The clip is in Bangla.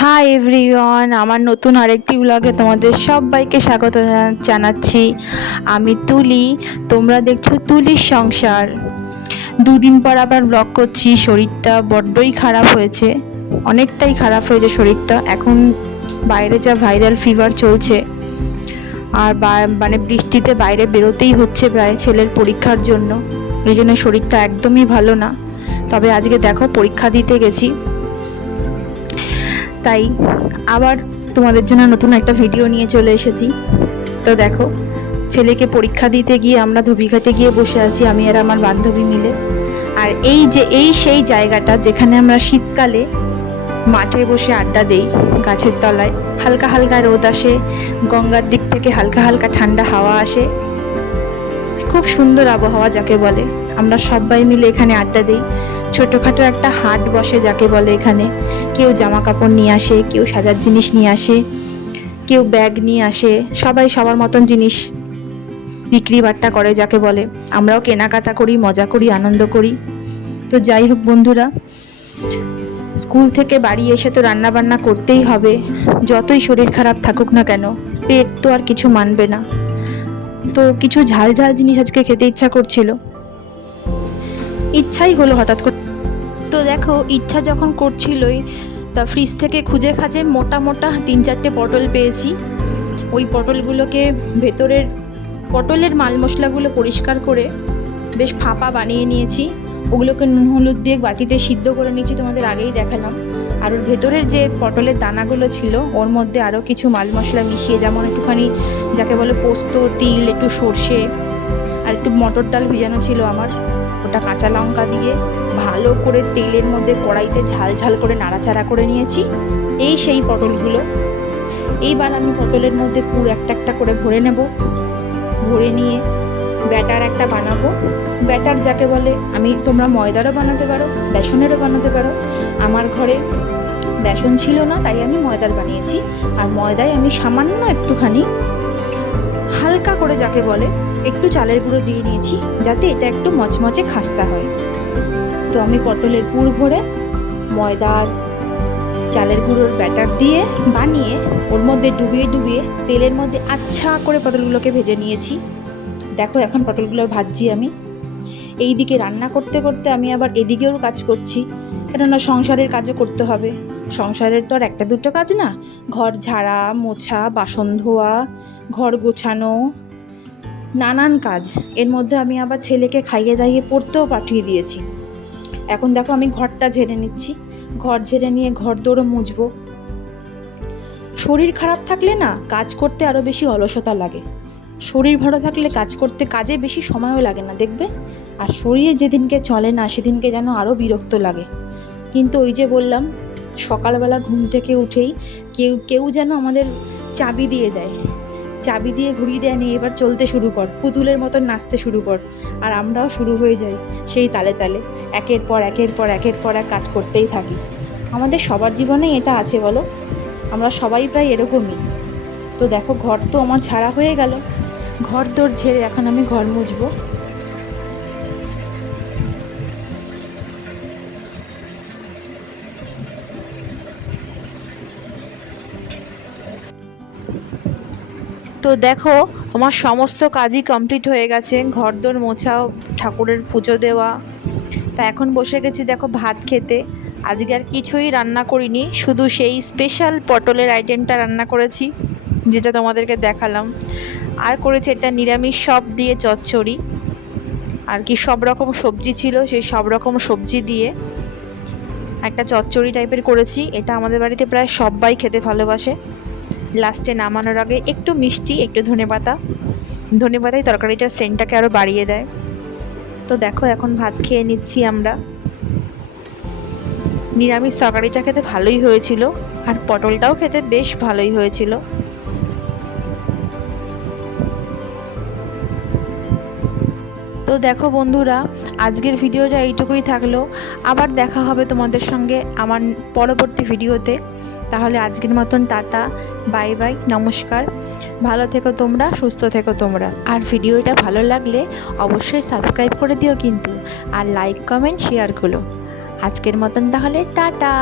হাই এভরিওয়ান, আমার নতুন আরেকটি ব্লগে তোমাদের সবাইকে স্বাগত জানাচ্ছি। আমি তুলি, তোমরা দেখছো তুলির সংসার। দুদিন পর আবার ব্লগ করছি। শরীরটা বড্ডই খারাপ হয়েছে, অনেকটাই খারাপ হয়েছে শরীরটা। এখন বাইরে যা ভাইরাল ফিভার চলছে, আর মানে বৃষ্টিতে বাইরে বেরোতেই হচ্ছে প্রায় ছেলের পরীক্ষার জন্য। এই জন্য শরীরটা একদমই ভালো না। তবে আজকে দেখো পরীক্ষা দিতে গেছি, তাই আবার তোমাদের জন্য নতুন একটা ভিডিও নিয়ে চলে এসেছি। তো দেখো, ছেলেকে পরীক্ষা দিতে গিয়ে আমরা ধুবিঘাটে গিয়ে বসে আছি, আমি আর আমার বান্ধবী মিলে। আর এই সেই জায়গাটা যেখানে আমরা শীতকালে মাঠে বসে আড্ডা দেই, গাছের তলায় হালকা হালকা রোদ আসে, গঙ্গার দিক থেকে হালকা হালকা ঠান্ডা হাওয়া আসে, খুব সুন্দর আবহাওয়া যাকে বলে। আমরা সবাই মিলে এখানে আড্ডা দিই। ছোটোখাটো একটা হাট বসে যাকে বলে। এখানে কেউ জামা কাপড় নিয়ে আসে, কেউ সাজার জিনিস নিয়ে আসে, কেউ ব্যাগ নিয়ে আসে, সবাই সবার মতন জিনিস বিক্রি বাট্টা করে যাকে বলে। আমরাও কেনাকাটা করি, মজা করি, আনন্দ করি। তো যাই হোক বন্ধুরা, স্কুল থেকে বাড়ি এসে তো রান্না বান্না করতেই হবে, যতই শরীর খারাপ থাকুক না কেন। পেট তো আর কিছু মানবে না। তো কিছু ঝাল ঝাল জিনিস আজকে খেতে ইচ্ছা করছিল, ইচ্ছাই হলো হঠাৎ করে। তো দেখো, ইচ্ছা যখন করছিলই, তা ফ্রিজ থেকে খুঁজে খাজে মোটা মোটা 3-4টে পটল পেয়েছি। ওই পটলগুলোকে পটলের মাল মশলাগুলো পরিষ্কার করে বেশ ফাঁপা বানিয়ে নিয়েছি। ওগুলোকে নুন হলুদ দিয়ে বাটিতে সিদ্ধ করে নিয়েছি, তোমাদের আগেই দেখালাম। আর ওর ভেতরের যে পটলের দানাগুলো ছিল, ওর মধ্যে আরও কিছু মাল মশলা মিশিয়ে, যেমন একটুখানি যাকে বলে পোস্ত, তিল, একটু সর্ষে, আর একটু মটর ডাল ভিজানো ছিল আমার, ওটা কাঁচা লঙ্কা দিয়ে ভালো করে তেলের মধ্যে কড়াইতে ঝাল ঝাল করে নাড়াচাড়া করে নিয়েছি। এই সেই পটলগুলো। এইবার আমি পটলের মধ্যে পুর একটা একটা করে ভরে নেব। ভরে নিয়ে ব্যাটার একটা বানাবো। ব্যাটার যাকে বলে, তোমরা ময়দারও বানাতে পারো, বেসনেরও বানাতে পারো। আমার ঘরে বেসন ছিল না, তাই আমি ময়দার বানিয়েছি। আর ময়দায় আমি সামান্য একটুখানি হালকা করে যাকে বলে একটু চালের গুঁড়ো দিয়ে নিয়েছি, যাতে এটা একটু মচমচে খাস্তা হয়। তো আমি পটলের পুর ভরে ময়দার চালের গুঁড়োর ব্যাটার দিয়ে বানিয়ে ওর মধ্যে ডুবিয়ে ডুবিয়ে তেলের মধ্যে আচ্ছা করে পটলগুলোকে ভেজে নিয়েছি। দেখো, এখন পটলগুলো ভাজছি আমি। এই দিকে রান্না করতে করতে আমি আবার এদিকেও কাজ করছি, কেননা সংসারের কাজও করতে হবে। সংসারের তো আর একটা দুটো কাজ না, ঘর ঝাড়া, মোছা, বাসন ধোয়া, ঘর গোছানো, নানান কাজ। এর মধ্যে আমি আবার ছেলেকে খাইয়ে দাইয়ে পড়তেও পাঠিয়ে দিয়েছি। এখন দেখো, আমি ঘরটা ঝেড়ে নিচ্ছি। ঘর ঝেড়ে নিয়ে ঘর দৌড়ো মুছবো। শরীর খারাপ থাকলে না, কাজ করতে আরও বেশি অলসতা লাগে। শরীর ভালো থাকলে কাজে বেশি সময়ও লাগে না, দেখবে। আর শরীর যেদিনকে চলে না, সেদিনকে যেন আরও বিরক্ত লাগে। কিন্তু ওই যে বললাম, সকালবেলা ঘুম থেকে উঠেই কেউ যেন আমাদের চাবি দিয়ে দেয়, চাবি দিয়ে ঘুরিয়ে দেয়, নিয়ে এবার চলতে শুরু কর, পুতুলের মতন নাচতে শুরু কর। আর আমরাও শুরু হয়ে যাই সেই তালে তালে, একের পর এক কাজ করতেই থাকি। আমাদের সবার জীবনেই এটা আছে বলো, আমরা সবাই প্রায় এরকমই। তো দেখো, ঘর তো আমার ঝাড়া হয়ে গেল। ঘর দোর ঝেড়ে এখন আমি ঘর মুছবো। তো দেখো, আমার সমস্ত কাজই কমপ্লিট হয়ে গেছে, ঘরদোর মোছাও, ঠাকুরের পুজো দেওয়া। তা এখন বসে গেছি দেখো ভাত খেতে। আজকে আর কিছুই রান্না করিনি, শুধু সেই স্পেশাল পটলের আইটেমটা রান্না করেছি, যেটা তোমাদেরকে দেখালাম। আর করেছি একটা নিরামিষ সব দিয়ে চচ্চড়ি, আর কি সব রকম সবজি ছিল, সেই সব রকম সবজি দিয়ে একটা চচ্চড়ি টাইপের করেছি। এটা আমাদের বাড়িতে প্রায় সবাই খেতে ভালোবাসে। লাস্টে নামানোর আগে একটু মিষ্টি, একটু ধনেপাতাই তরকারিটার সেন্টটাকে আরও বাড়িয়ে দেয়। তো দেখো, এখন ভাত খেয়ে নিচ্ছি আমরা। নিরামিষ তরকারিটা খেতে ভালোই হয়েছিল, আর পটলটাও খেতে বেশ ভালোই হয়েছিল। তো দেখো বন্ধুরা, আজকের ভিডিওটা এইটুকুই থাকলো। আবার দেখা হবে তোমাদের সঙ্গে আমার পরবর্তী ভিডিওতে। তাহলে আজকের মতন টাটা, বাই বাই, নমস্কার। ভালো থেকো তোমরা, সুস্থ থেকো তোমরা। আর ভিডিওটা ভালো লাগলে অবশ্যই সাবস্ক্রাইব করে দিও কিন্তু, আর লাইক, কমেন্ট, শেয়ার করো। আজকের মতন তাহলে টাটা।